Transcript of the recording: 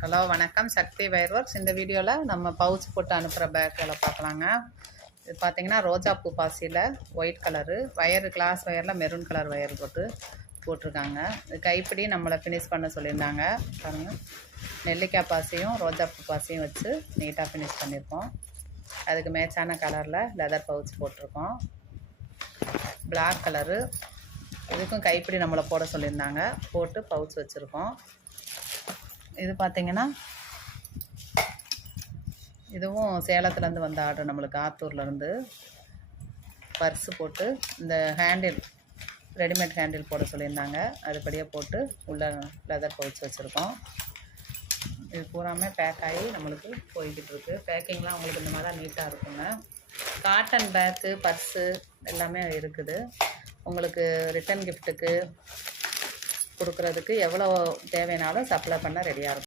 Hello வணக்கம், சக்தி wire works. இந்த வீடியோவில் நம்ம பவுச் போட்டு அனுப்புகிற பேக்கில் பார்க்கலாங்க. இது பார்த்தீங்கன்னா ரோஜா பூ பாசியில் ஒயிட் கலரு வயர், கிளாஸ் வயரில் மெரூன் கலர் வயர் போட்டிருக்காங்க. இது கைப்பிடி நம்மளை ஃபினிஷ் பண்ண சொல்லியிருந்தாங்க. பாருங்கள், நெல்லிக்காய் பாசியும் ரோஜா பூ பாசியும் வச்சு நீட்டாக ஃபினிஷ் பண்ணியிருக்கோம். அதுக்கு மேட்சான கலரில் லெதர் பவுச் போட்டிருக்கோம். பிளாக் கலரு, இதுக்கும் கைப்பிடி நம்மளை போட சொல்லியிருந்தாங்க, போட்டு பவுச் வச்சுருக்கோம். இது பார்த்திங்கன்னா இதுவும் சேலத்துலேருந்து வந்த ஆர்டர், நம்மளுக்கு ஆத்தூர்லேருந்து. பர்ஸு போட்டு இந்த ஹேண்டில், ரெடிமேட் ஹேண்டில் போட சொல்லியிருந்தாங்க, அதுபடியே போட்டு உள்ள லெதர் பவுச் வச்சுருக்கோம். இது பூராமே பேக் ஆகி நம்மளுக்கு போய்கிட்டு இருக்குது. பேக்கிங்லாம் உங்களுக்கு இந்த மாதிரி நீட்டாக இருக்குங்க. காட்டன் பேக்கு, பர்ஸு எல்லாமே இருக்குது. உங்களுக்கு ரிட்டன் கிஃப்ட்டுக்கு கொடுக்குறதுக்கு எவ்வளோ தேவைனாலும் சப்ளை பண்ண ரெடியாக இருக்கும்.